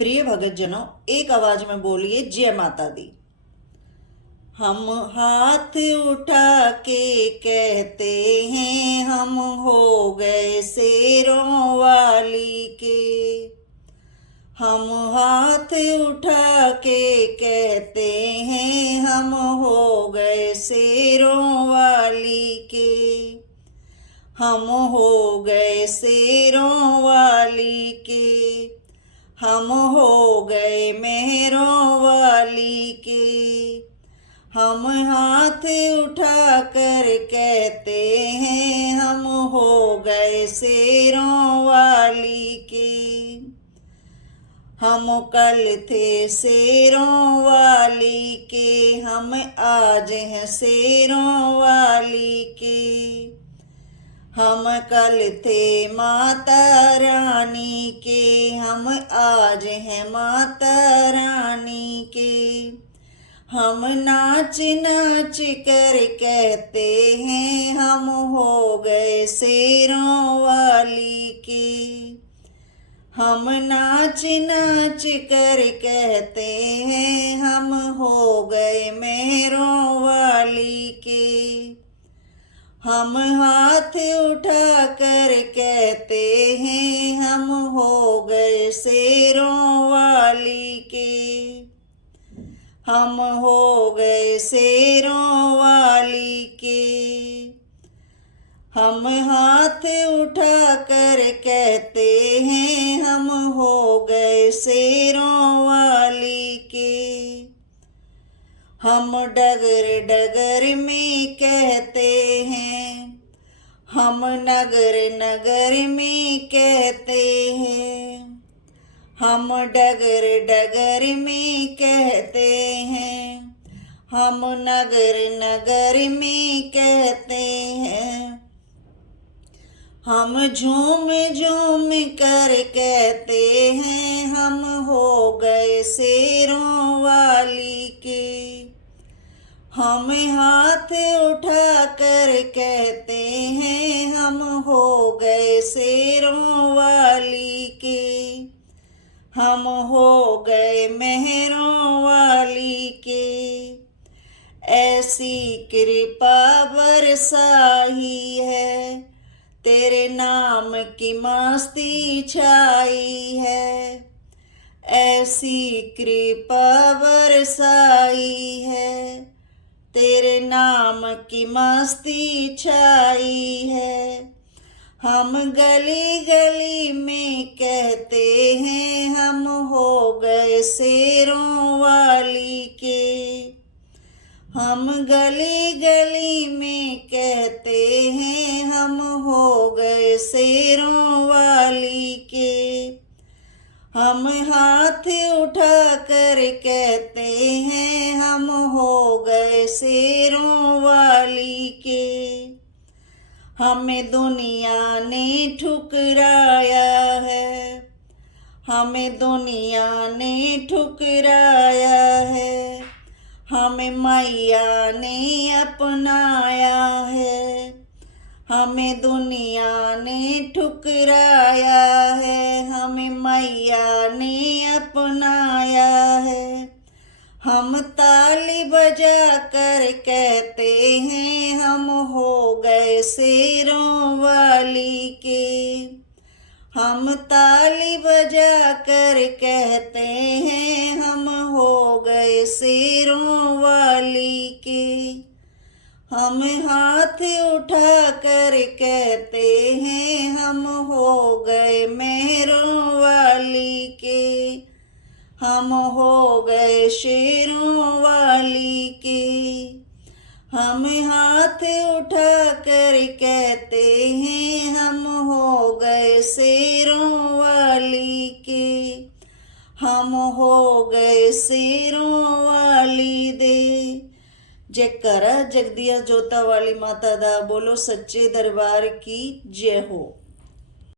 प्रिय भगतजनों, एक आवाज में बोलिए जय माता दी। हम हाथ उठा के कहते हैं हम हो गए शेरों वाली के। हम हाथ उठा के कहते हैं हम हो गए शेरों वाली के। हम हो गए शेरों वाली के। हम हो गए मेहरों वाली के। हम हाथ उठा कर कहते हैं हम हो गए शेरों वाली के। हम कल थे शेरों वाली के, हम आज हैं शेरों वाली के। हम कल थे माता रानी के, हम आज हैं माता रानी के। हम नाच नाच कर कहते हैं हम हो गए शेरों वाली के। हम नाच नाच कर कहते हैं हम हो गए मेहरों वाली के। हम हाथ उठा कर कहते हैं हम हो गए शेरों वाली के। हम हो गए शेरों वाली के। हम हाथ उठा कर कहते हैं हम हो गए शेरों वाली के। हम डगर डगर में कहते हैं, हम नगर नगर में कहते हैं। हम डगर डगर में कहते हैं, हम नगर नगर में कहते हैं। हम झूम झूम कर कहते हैं हम हो गए शेरों वाली के। हम हाथ उठा कर कहते हैं हम हो गए शेरों वाली के। हम हो गए मेहरों वाली के। ऐसी कृपा बरसाई है, तेरे नाम की मस्ती छाई है। ऐसी कृपा बरसाई है, तेरे नाम की मस्ती छाई है। हम गली गली में कहते हैं हम हो गए शेरों वाली के। हम गली गली में कहते हैं हम हो गए शेरों वाली के। हम हाथ उठा कर कहते हैं हम हो गए शेरों वाली के। हमें दुनिया ने ठुकराया है, हमें दुनिया ने ठुकराया है। हमें मैया ने अपनाया है, हमें दुनिया ने ठुकराया है। हमें मैया ने अपनाया है। हम ताली बजा कर कहते हैं हम हो गए शेरों वाली के। हम ताली बजा कर कहते हैं हम हो गए शेरों वाली के। हम हाथ उठा कर कहते हैं हम हो गए मेहरों वाली के। हम हो गए शेरों वाली के। हम हाथ उठा कर कहते हैं हम हो गए शेरों वाली के। हम हो गए शेरों वाली दे। जयकारा जगदिया जोता वाली माता दा, बोलो सच्चे दरबार की जय हो।